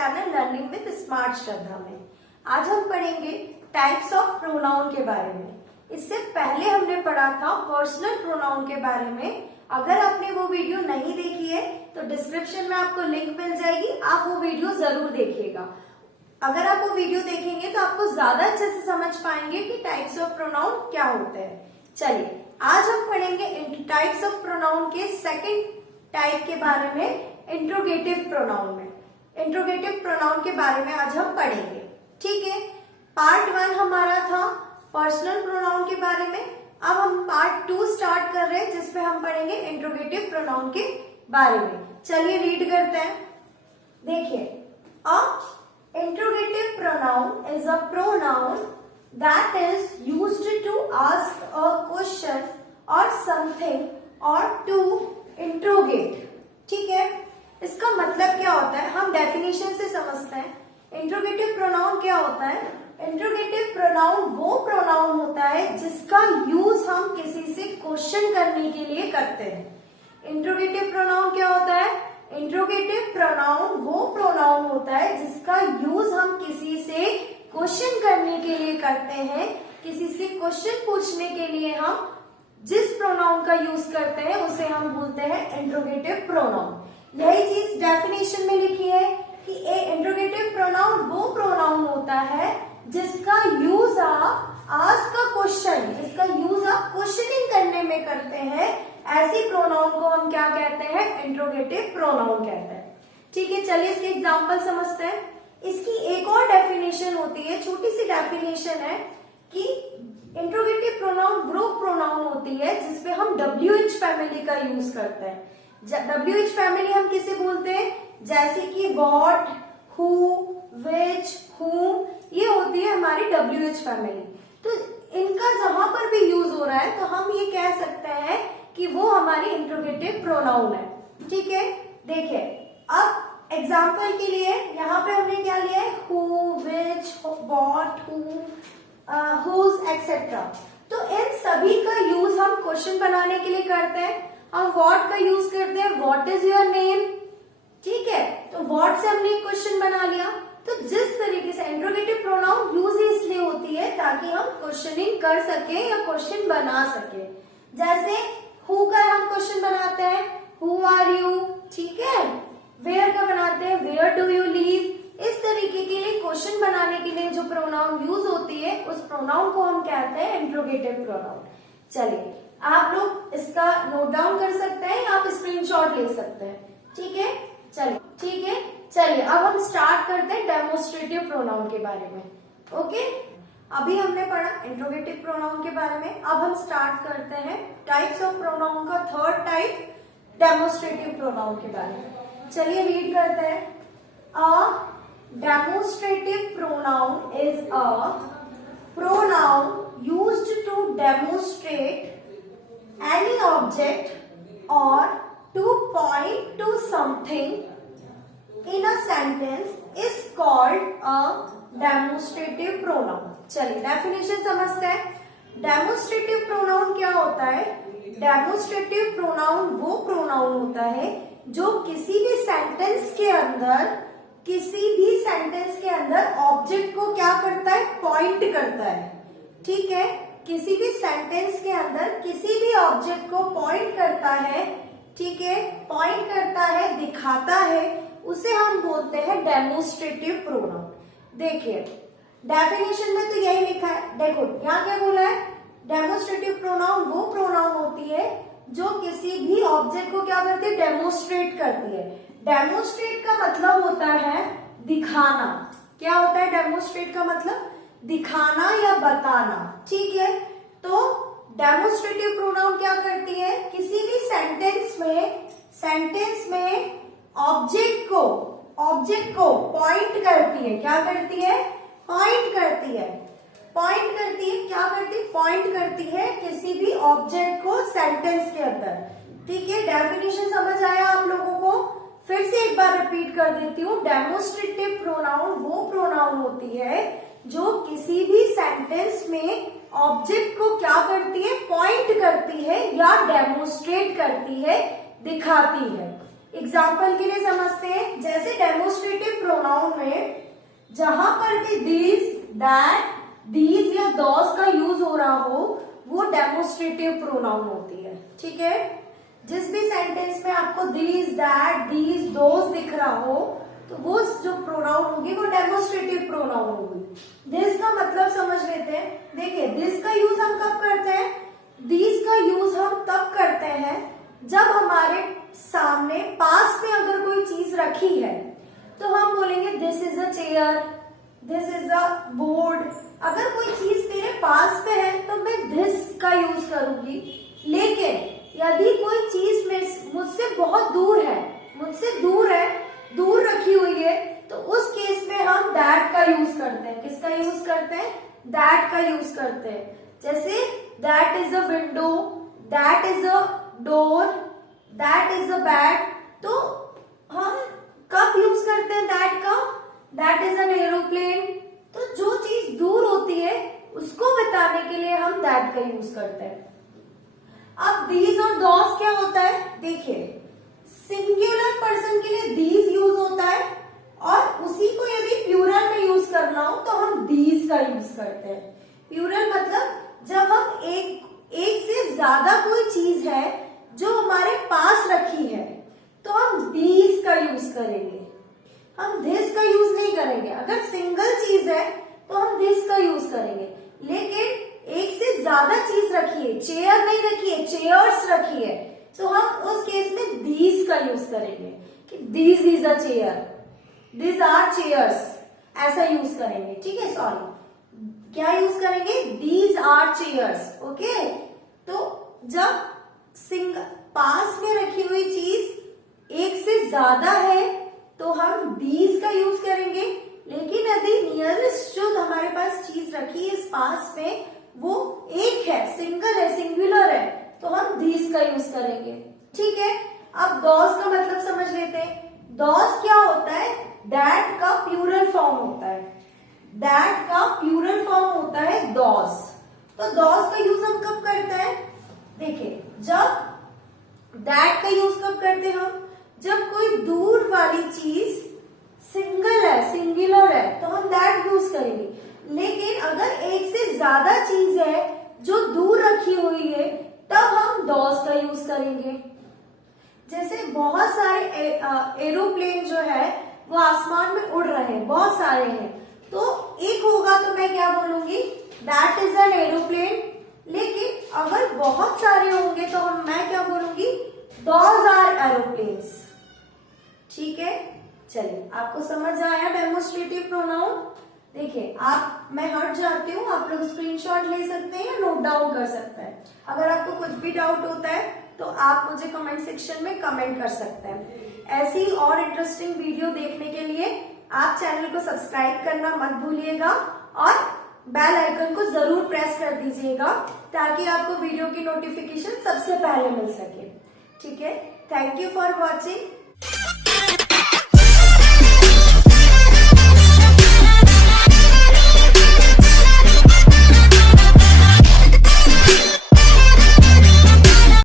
Channel learning with smart श्रद्धा में। आज हम पढ़ेंगे टाइप्स ऑफ प्रोनाउन के बारे में। इससे पहले हमने पढ़ा था पर्सनल प्रोनाउन के बारे में। अगर आपने वो वीडियो नहीं देखी है तो डिस्क्रिप्शन में आपको लिंक मिल जाएगी, आप वो वीडियो जरूर देखिएगा। अगर आप वो वीडियो देखेंगे तो आपको ज्यादा अच्छे से समझ पाएंगे कि टाइप्स ऑफ प्रोनाउन क्या होते हैं। चलिए आज हम पढ़ेंगे टाइप्स ऑफ प्रोनाउन के सेकंड टाइप के बारे में, इंट्रोगेटिव प्रोनाउन में। इंट्रोगेटिव प्रोनाउन के बारे में आज हम पढ़ेंगे, ठीक है। पार्ट 1 हमारा था पर्सनल प्रोनाउन के बारे में। अब हम पार्ट 2 स्टार्ट कर रहे हैं जिसमें हम पढ़ेंगे इंट्रोगेटिव प्रोनाउन के बारे में। चलिए रीड करते हैं। देखिए, a interrogative pronoun is a pronoun that is used to ask a question or something or to interrogate, ठीक है। इसका मतलब क्या होता है हम डेफिनेशन से समझते हैं। इंट्रोगेटिव प्रोनाउन क्या होता है? इंट्रोगेटिव प्रोनाउन वो प्रोनाउन होता है जिसका यूज हम किसी से क्वेश्चन करने के लिए करते हैं। इंट्रोगेटिव प्रोनाउन क्या होता है? इंट्रोगेटिव प्रोनाउन वो प्रोनाउन होता है जिसका यूज हम किसी से क्वेश्चन करने के लिए करते हैं। किसी से क्वेश्चन पूछने के लिए हम जिस प्रोनाउन का यूज करते हैं उसे हम बोलते हैं इंट्रोगेटिव प्रोनाउन। यही चीज डेफिनेशन में लिखी है कि ए इंट्रोगेटिव प्रोनाउन वो प्रोनाउन होता है जिसका यूज आप आस्क का क्वेश्चन, जिसका यूज आप क्वेश्चनिंग करने में करते हैं। ऐसी प्रोनाउन को हम क्या कहते हैं? इंट्रोगेटिव प्रोनाउन कहते हैं, ठीक है। चलिए इसके एग्जांपल समझते हैं। इसकी एक और डेफिनेशन होती है, छोटी सी डेफिनेशन है कि इंट्रोगेटिव प्रोनाउन वो प्रोनाउन होती है जिसपे हम WH फैमिली का यूज करते हैं। WH फैमिली हम किसे बोलते हैं? जैसे कि व्हाट, हु, विच, whom, ये होती है हमारी WH फैमिली। तो इनका जहां पर भी यूज हो रहा है तो हम ये कह सकते हैं कि वो हमारी इंट्रोगेटिव प्रोनाउन है, ठीक है। देखिए अब एग्जाम्पल के लिए यहाँ पे हमने क्या लिया है? Who, which, what, who, whose etcetera. तो इन सभी का यूज हम क्वेश्चन बनाने के लिए करते हैं। हम व्हाट का यूज करते हैं, व्हाट इज योर नेम, ठीक है। तो व्हाट से हमने एक क्वेश्चन बना लिया। तो जिस तरीके से इंट्रोगेटिव प्रोनाउन यूज इसलिए होती है ताकि हम क्वेश्चनिंग कर सके या क्वेश्चन बना सके। जैसे हु का हम क्वेश्चन बनाते हैं, हु आर यू, ठीक है। वेयर का बनाते हैं, वेयर डू यू लिव। इस तरीके के लिए क्वेश्चन बनाने के लिए जो प्रोनाउन यूज होती है उस प्रोनाउन को हम कहते हैं इंट्रोगेटिव प्रोनाउन। चलिए आप लोग इसका नोट डाउन कर सकते हैं या आप स्क्रीनशॉट ले सकते हैं, ठीक है। चलिए ठीक है, चलिए अब हम स्टार्ट करते हैं डेमोन्स्ट्रेटिव प्रोनाउन के बारे में। ओके, अभी हमने पढ़ा इंट्रोगेटिव प्रोनाउन के बारे में। अब हम स्टार्ट करते हैं टाइप्स ऑफ प्रोनाउन का थर्ड टाइप डेमोन्स्ट्रेटिव प्रोनाउन के बारे में। चलिए रीड करते हैं। अ demonstrative pronoun is a pronoun used to demonstrate any object or to point to something in a sentence is called a demonstrative pronoun। चलिए definition समझते हैं। डेमोन्स्ट्रेटिव प्रोनाउन क्या होता है? डेमोन्स्ट्रेटिव प्रोनाउन वो प्रोनाउन होता है जो किसी भी सेंटेंस के अंदर ऑब्जेक्ट को क्या करता है? पॉइंट करता है, ठीक है। किसी भी सेंटेंस के अंदर किसी भी ऑब्जेक्ट को पॉइंट करता है, ठीक है, पॉइंट करता है, दिखाता है, उसे हम बोलते हैं डेमोन्स्ट्रेटिव प्रोनाउन। देखिए डेफिनेशन में तो यही लिखा है, देखो यहाँ क्या बोला है? डेमोन्स्ट्रेटिव प्रोनाउन वो प्रोनाउन होती है जो किसी भी ऑब्जेक्ट को क्या करती है? डेमोन्स्ट्रेट करती है। डेमोन्स्ट्रेट का मतलब होता है दिखाना। क्या होता है डेमोन्स्ट्रेट का मतलब? दिखाना या बताना, ठीक है। तो डेमोन्स्ट्रेटिव प्रोनाउन क्या करती है? किसी भी सेंटेंस में ऑब्जेक्ट को पॉइंट करती है। क्या करती है? पॉइंट करती है। क्या करती है? पॉइंट करती है किसी भी ऑब्जेक्ट को सेंटेंस के अंदर, ठीक है। डेफिनेशन समझ आया आप लोगों को? फिर से एक बार रिपीट कर देती हूँ। डेमोन्स्ट्रेटिव प्रोनाउन वो प्रोनाउन होती है जो किसी भी सेंटेंस में ऑब्जेक्ट को क्या करती है? पॉइंट करती है या डेमोन्स्ट्रेट करती है, दिखाती है। एग्जाम्पल के लिए समझते हैं, जैसे डेमोस्ट्रेटिव प्रोनाउन में जहां पर भी दिस, दैट, दीज या दोस का यूज हो रहा हो वो डेमोस्ट्रेटिव प्रोनाउन होती है। ठीक है, जिस भी सेंटेंस में आपको दिस, दैट, दीज, दोस दिख रहा हो तो वो जो प्रोनाउन होगी वो डेमोस्ट्रेटिव प्रोनाउन होगी। दिस का मतलब समझ लेते हैं। देखिए, दिस का यूज हम कब करते हैं? दिस का यूज हम तब करते हैं जब हमारे सामने पास में अगर कोई चीज रखी है तो हम बोलेंगे this is a chair, this is a board. अगर कोई चीज तेरे पास में है तो मैं दिस का यूज करूंगी। लेकिन यदि कोई चीज मुझसे बहुत दूर है, दूर रखी हुई है, तो उस केस में हम दैट का यूज करते हैं। किसका यूज करते हैं? दैट का यूज करते हैं। जैसे that is a window, that is a door, that is a bat. तो हम कब यूज करते हैं दैट का? That is an aeroplane. तो जो चीज दूर होती है उसको बताने के लिए हम दैट का यूज करते हैं। अब दीज और दोस क्या होता है? देखिए, सिंगुलर पर्सन के लिए दीज यूज होता है और उसी को यदि प्लूरल में यूज करना हो तो हम दीज का यूज करते हैं। प्लूरल मतलब जब हम एक से ज्यादा कोई चीज है जो हमारे पास रखी है तो हम दीज का यूज करेंगे, हम दिस का यूज नहीं करेंगे। अगर सिंगल चीज है तो हम दिस का यूज करेंगे। लेकिन एक से ज्यादा चीज रखी है, चेयर नहीं रखी है, चेयर्स रखी है, तो हम उस केस में दीज का यूज करेंगे कि this is a chair, this are chairs, ऐसा यूज करेंगे। ठीक है, सॉरी, क्या यूज करेंगे? These are chairs. ओके, तो जब पास में रखी हुई चीज एक से ज्यादा है तो हम दीज का यूज करेंगे। लेकिन यदि नियरेस्ट जो हमारे पास चीज रखी है इस पास में वो एक है, सिंगल है, सिंगुलर है, तो हम दीज का यूज करेंगे। ठीक है, अब दोस का मतलब समझ लेते हैं। दोस क्या होता है? दैट का प्लूरल फॉर्म होता है। दैट का प्लूरल फॉर्म होता है दोस। तो दोस का यूज हम कब करते हैं? देखिए, जब दैट का यूज कब करते हैं हम? जब कोई दूर वाली चीज सिंगल है, सिंगुलर है, तो हम दैट यूज करेंगे। लेकिन अगर एक से ज्यादा चीज है जो दूर रखी हुई है तब हम दोस का यूज करेंगे। जैसे बहुत सारे एरोप्लेन जो है वो आसमान में उड़ रहे हैं, बहुत सारे हैं, तो एक होगा तो मैं क्या बोलूंगी? That is an aeroplane. लेकिन अगर बहुत सारे होंगे तो मैं क्या बोलूंगी? Those are aeroplanes. ठीक है, चलिए, आपको समझ आया डेमोस्ट्रेटिव प्रोनाउन? देखिए, मैं हट जाती हूँ, आप लोग स्क्रीनशॉट ले सकते हैं या नोट डाउन कर सकते हैं। अगर आपको कुछ भी डाउट होता है तो आप मुझे कमेंट सेक्शन में कमेंट कर सकते हैं। ऐसी और इंटरेस्टिंग वीडियो देखने के लिए आप चैनल को सब्सक्राइब करना मत भूलिएगा और बेल आइकन को जरूर प्रेस कर दीजिएगा ताकि आपको वीडियो की नोटिफिकेशन सबसे पहले मिल सके। ठीक है, थैंक यू फॉर वॉचिंग।